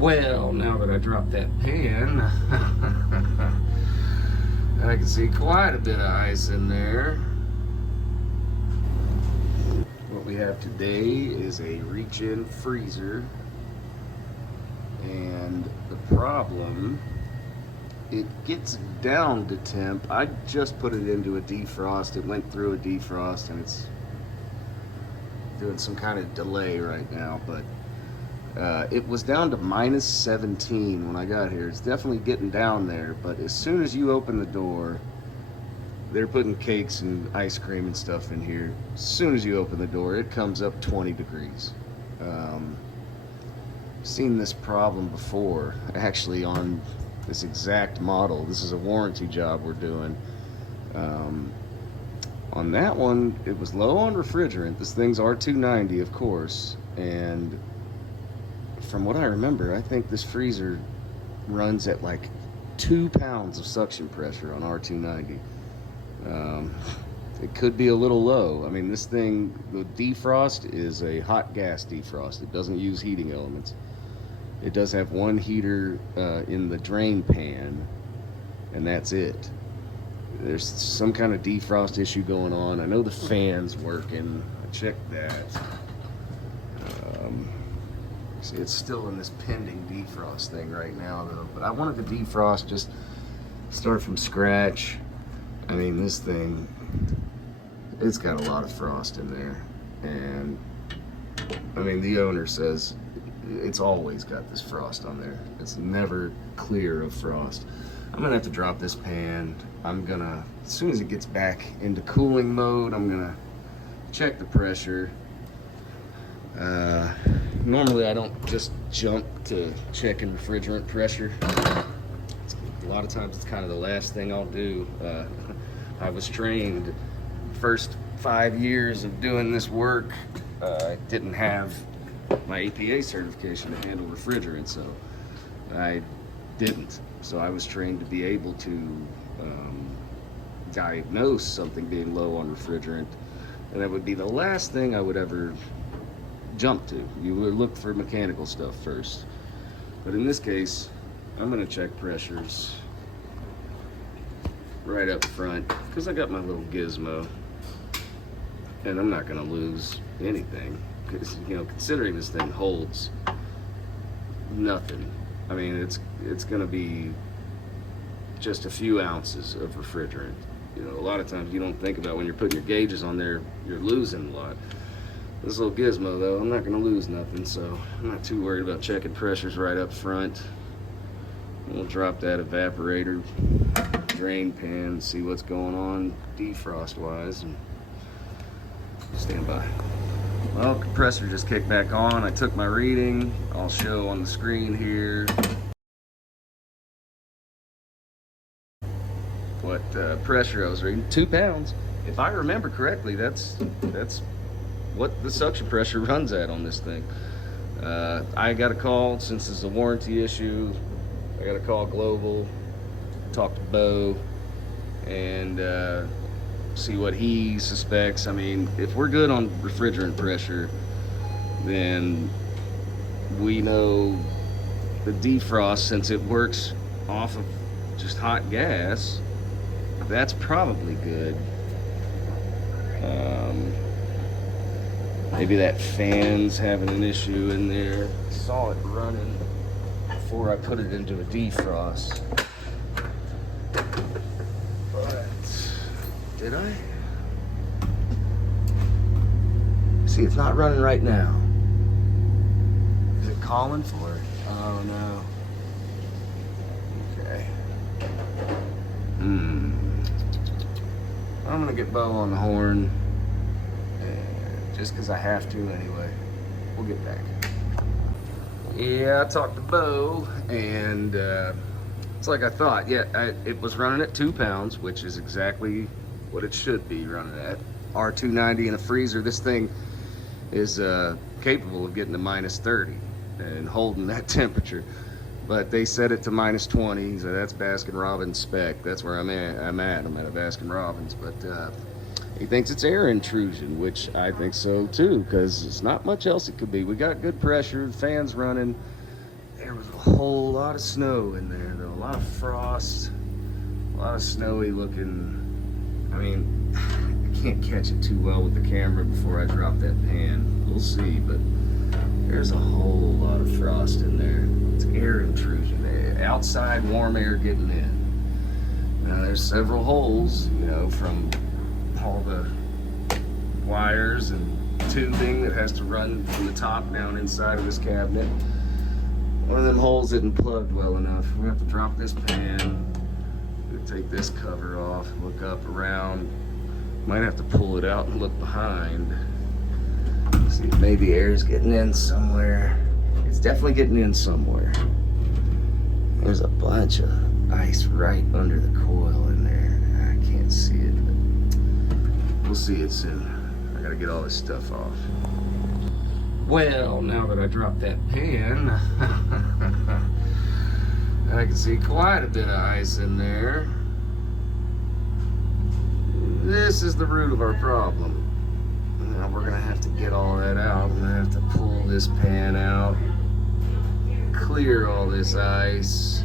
Well, now that I dropped that pan, I can see quite a bit of ice in there. What we have today is a reach-in freezer, and the problem, it gets down to temp. I just put it into a defrost. It went through a defrost, and it's doing some kind of delay right now, but it was down to minus 17 when I got here. It's definitely getting down there, but as soon as you open the door, they're putting cakes and ice cream and stuff in here. As soon as you open the door, it comes up 20 degrees. Seen this problem before, actually, on this exact model. This is a warranty job we're doing. On that one, it was low on refrigerant. This thing's R290, of course, and from what I remember, I think this freezer runs at like 2 pounds of suction pressure on R290. It could be a little low. I mean, this thing, the defrost is a hot gas defrost. It doesn't use heating elements. It does have one heater in the drain pan, and that's it. There's some kind of defrost issue going on. I know the fan's working. I checked that. See, it's still in this pending defrost thing right now, though. But I wanted to defrost, just start from scratch. I mean, this thing, it's got a lot of frost in there. And, I mean, the owner says it's always got this frost on there. It's never clear of frost. I'm gonna have to drop this pan. I'm gonna, as soon as it gets back into cooling mode, I'm gonna check the pressure. Normally I don't just jump to checking refrigerant pressure. A lot of times it's kind of the last thing I'll do. I was trained first 5 years of doing this work. I didn't have my APA certification to handle refrigerant, so I didn't. So I was trained to be able to diagnose something being low on refrigerant, and that would be the last thing I would ever jump to. You would look for mechanical stuff first. But in this case, I'm gonna check pressures right up front, because I got my little gizmo, and I'm not gonna lose anything, because, you know, considering this thing holds nothing. I mean, it's gonna be just a few ounces of refrigerant. You know, a lot of times you don't think about when you're putting your gauges on there, you're losing a lot. This little gizmo, though, I'm not gonna lose nothing, so I'm not too worried about checking pressures right up front. We'll drop that evaporator drain pan, see what's going on defrost wise, and stand by. Well, compressor just kicked back on. I took my reading. I'll show on the screen here what pressure I was reading. 2 pounds. If I remember correctly, that's what the suction pressure runs at on this thing. I got a call, since it's a warranty issue, I got to call Global, talk to Bo, and see what he suspects. I mean, if we're good on refrigerant pressure, then we know the defrost, since it works off of just hot gas, that's probably good. Maybe that fan's having an issue in there. I saw it running before I put it into a defrost. But did I? See, it's not running right now. Is it calling for it? Oh no. Okay. I'm gonna get Bo on the horn, just because I have to anyway. We'll get back. Yeah, I talked to Bo, and it's like I thought. Yeah, it was running at 2 pounds, which is exactly what it should be running at. R290 in a freezer. This thing is capable of getting to minus 30 and holding that temperature. But they set it to minus 20, so that's Baskin-Robbins spec. That's where I'm at. I'm at a Baskin-Robbins, but he thinks it's air intrusion, which I think so too, because it's not much else it could be. We got good pressure, the fan's running. there was a whole lot of snow in there, though. A lot of frost, a lot of snowy looking. I mean, I can't catch it too well with the camera before I drop that pan. We'll see, but there's a whole lot of frost in there. It's air intrusion. Outside warm air getting in. Now there's several holes, you know, from all the wires and tubing that has to run from the top down inside of this cabinet. One of them holes isn't plugged well enough. We have to drop this pan, take this cover off, look up around. Might have to pull it out and look behind. See if maybe air's getting in somewhere. It's definitely getting in somewhere. There's a bunch of ice right under the coil in there. I can't see it, but we'll see it soon. I gotta get all this stuff off. Well, now that I dropped that pan, I can see quite a bit of ice in there. This is the root of our problem. Now we're gonna have to get all that out. I'm gonna have to pull this pan out, clear all this ice,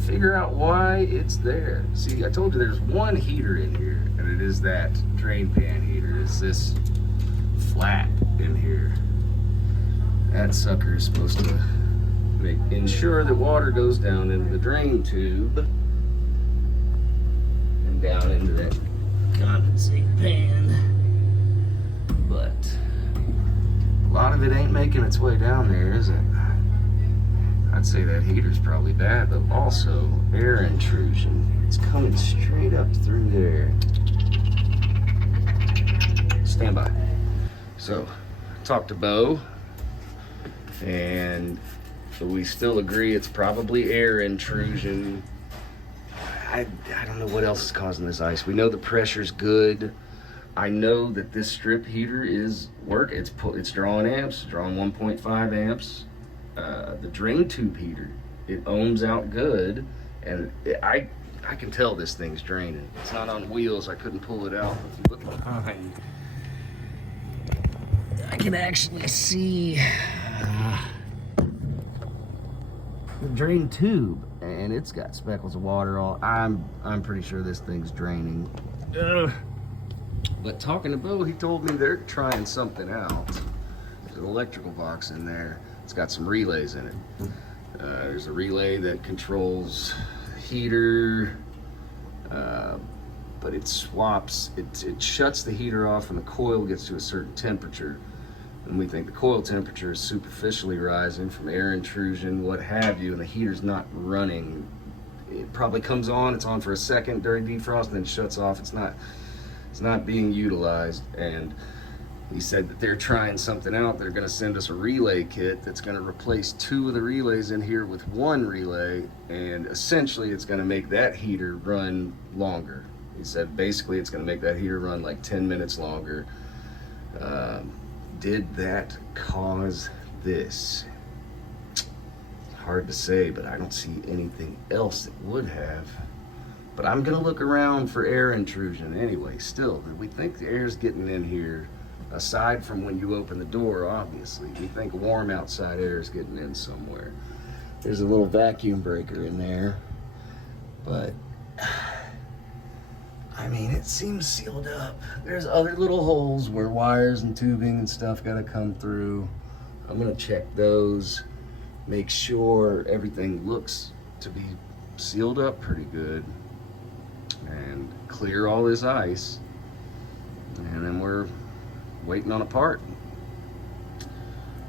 figure out why it's there. See, I told you there's one heater in here, and it is that drain pan heater. It's this flap in here. That sucker is supposed to ensure that water goes down into the drain tube and down into that condensate pan. But a lot of it ain't making its way down there, is it? I'd say that heater's probably bad, but also air intrusion. It's coming straight up through there. Stand by. So, talked to Bo, and we still agree it's probably air intrusion. I don't know what else is causing this ice. We know the pressure's good. I know that this strip heater is it's drawing amps, drawing 1.5 amps. The drain tube heater, it ohms out good, and I can tell this thing's draining. It's not on wheels. I couldn't pull it out. If you look behind, I can actually see the drain tube, and it's got speckles of water all. I'm pretty sure this thing's draining. But talking to Bo, he told me they're trying something out. There's an electrical box in there. It's got some relays in it. There's a relay that controls heater, but it shuts the heater off when the coil gets to a certain temperature. And we think the coil temperature is superficially rising from air intrusion, what have you, and the heater's not running. It probably comes on, it's on for a second during defrost, and then shuts off. It's not being utilized. And he said that they're trying something out. They're going to send us a relay kit that's going to replace 2 of the relays in here with 1 relay, and essentially it's going to make that heater run longer. He said basically it's going to make that heater run like 10 minutes longer. Did that cause this? Hard to say, but I don't see anything else that would have. But I'm going to look around for air intrusion anyway. Still, we think the air's getting in here. Aside from when you open the door, obviously. We think warm outside air is getting in somewhere. There's a little vacuum breaker in there. But, I mean, it seems sealed up. There's other little holes where wires and tubing and stuff gotta come through. I'm gonna check those, make sure everything looks to be sealed up pretty good, and clear all this ice. And then we're waiting on a part,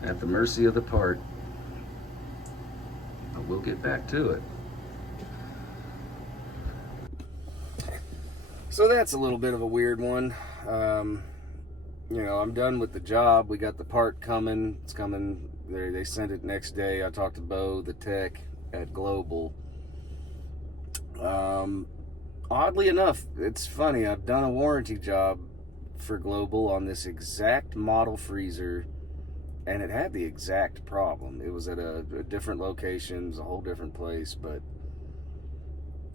at the mercy of the part. But we'll get back to it. So that's a little bit of a weird one. You know, I'm done with the job. We got the part coming. It's coming. They sent it next day. I talked to Bo, the tech at Global. Oddly enough, it's funny. I've done a warranty job for Global on this exact model freezer, and it had the exact problem. It was at a different location, it was a whole different place, but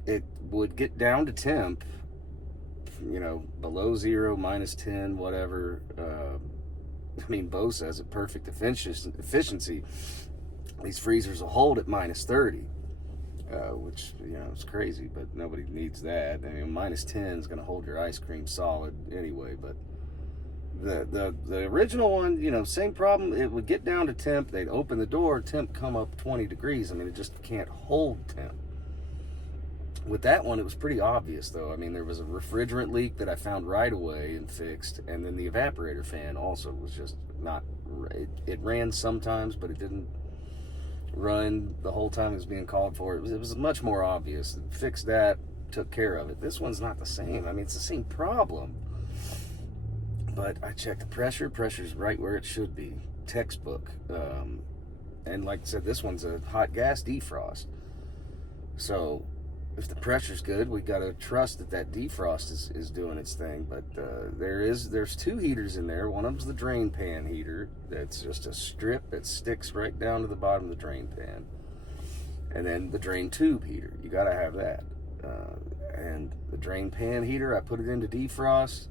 it would get down to temp, you know, below 0, -10, whatever. I mean, Bo says it perfect efficiency. these freezers will hold at minus 30, which, you know, is crazy, but nobody needs that. I mean, minus 10 is going to hold your ice cream solid anyway, but the original one, you know, same problem. It would get down to temp, they'd open the door, temp come up 20 degrees. I mean, it just can't hold temp. With that one, it was pretty obvious, though. I mean, there was a refrigerant leak that I found right away and fixed, and then the evaporator fan also was just not, it ran sometimes, but it didn't run the whole time it was being called for. It was much more obvious. Fixed that, took care of it. This one's not the same. I mean, it's the same problem. But I checked the pressure. Pressure's right where it should be. Textbook. And like I said, this one's a hot gas defrost. So if the pressure's good, we got to trust that defrost is doing its thing. But there's two heaters in there. One of them's the drain pan heater. That's just a strip that sticks right down to the bottom of the drain pan. And then the drain tube heater. You got to have that. And the drain pan heater, I put it into defrost,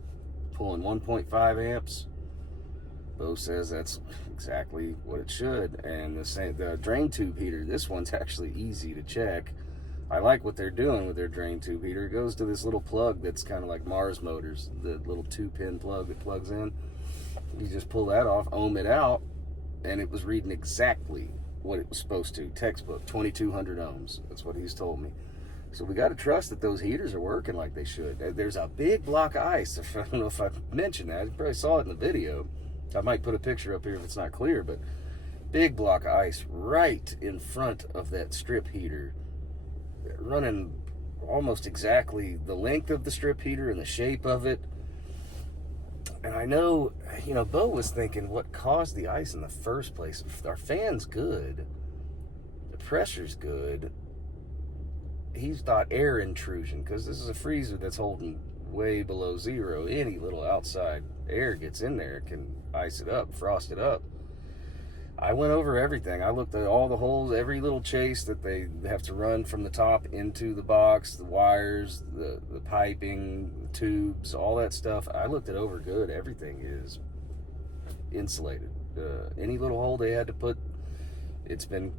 pulling 1.5 amps. Bo says that's exactly what it should. And the drain tube heater, this one's actually easy to check. I like what they're doing with their drain tube heater. It goes to this little plug that's kind of like Mars Motors, the little 2-pin plug that plugs in. You just pull that off, ohm it out, and it was reading exactly what it was supposed to. Textbook, 2200 ohms. That's what he's told me. So we got to trust that those heaters are working like they should. There's a big block of ice. I don't know if I mentioned that. You probably saw it in the video. I might put a picture up here if it's not clear, but big block of ice right in front of that strip heater, running almost exactly the length of the strip heater and the shape of it. And I know, you know, Bo was thinking what caused the ice in the first place. Our fan's good, the pressure's good. He's thought air intrusion, because this is a freezer that's holding way below zero. Any little outside air gets in there, it can ice it up, frost it up. I went over everything. I looked at all the holes, every little chase that they have to run from the top into the box, the wires, the piping, the tubes, all that stuff. I looked it over good. Everything is insulated. Any little hole they had to put, it's been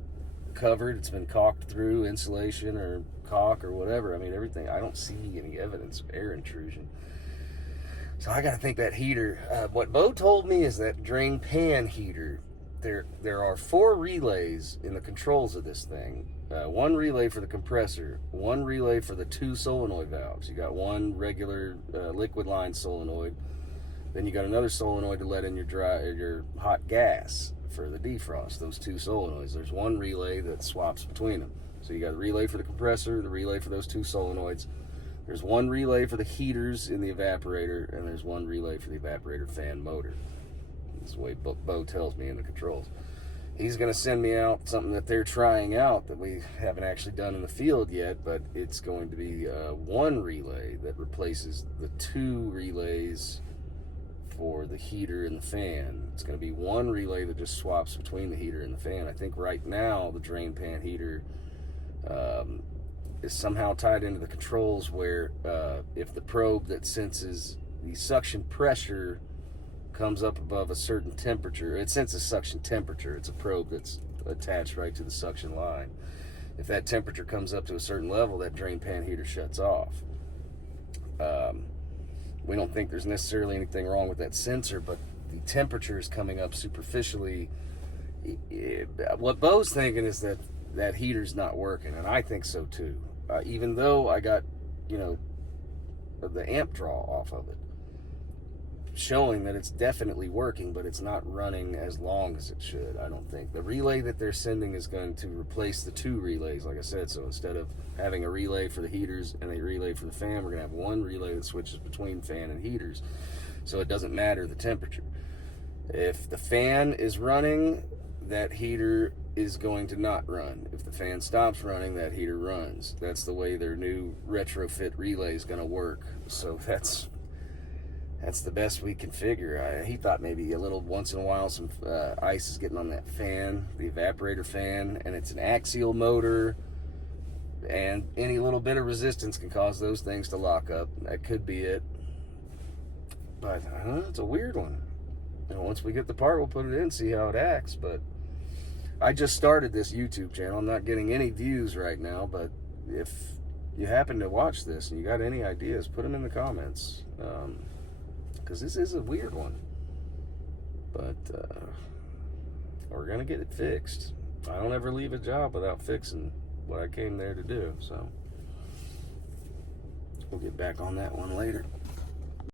covered, it's been caulked through, insulation or caulk or whatever. I mean, everything. I don't see any evidence of air intrusion. So I got to think that heater, what Bo told me is that drain pan heater, there are 4 relays in the controls of this thing. One relay for the compressor, one relay for the 2 solenoid valves. You got one regular liquid line solenoid, then you got another solenoid to let in your hot gas for the defrost. Those 2 solenoids. There's one relay that swaps between them. So you got a relay for the compressor, the relay for those 2 solenoids. There's one relay for the heaters in the evaporator, and there's one relay for the evaporator fan motor. That's the way Bo tells me in the controls. He's going to send me out something that they're trying out that we haven't actually done in the field yet, but it's going to be one relay that replaces the 2 relays for the heater and the fan. It's going to be one relay that just swaps between the heater and the fan. I think right now the drain pan heater is somehow tied into the controls where if the probe that senses the suction pressure comes up above a certain temperature, it senses suction temperature. It's a probe that's attached right to the suction line. If that temperature comes up to a certain level, that drain pan heater shuts off. We don't think there's necessarily anything wrong with that sensor, but the temperature is coming up superficially. What Bo's thinking is that heater's not working, and I think so too. Even though I got, you know, the amp draw off of it, showing that it's definitely working, but it's not running as long as it should, I don't think. The relay that they're sending is going to replace the 2 relays, like I said. So instead of having a relay for the heaters and a relay for the fan, we're going to have one relay that switches between fan and heaters. So it doesn't matter the temperature. If the fan is running, that heater is going to not run. If the fan stops running, that heater runs. That's the way their new retrofit relay is going to work. So that's the best we can figure. He thought maybe a little once in a while some ice is getting on that fan, the evaporator fan, and it's an axial motor, and any little bit of resistance can cause those things to lock up. That could be it. But it's a weird one. And once we get the part, we'll put it in, see how it acts. But I just started this YouTube channel. I'm not getting any views right now, but if you happen to watch this and you got any ideas, put them in the comments. Because this is a weird one. But we're going to get it fixed. I don't ever leave a job without fixing what I came there to do. So we'll get back on that one later.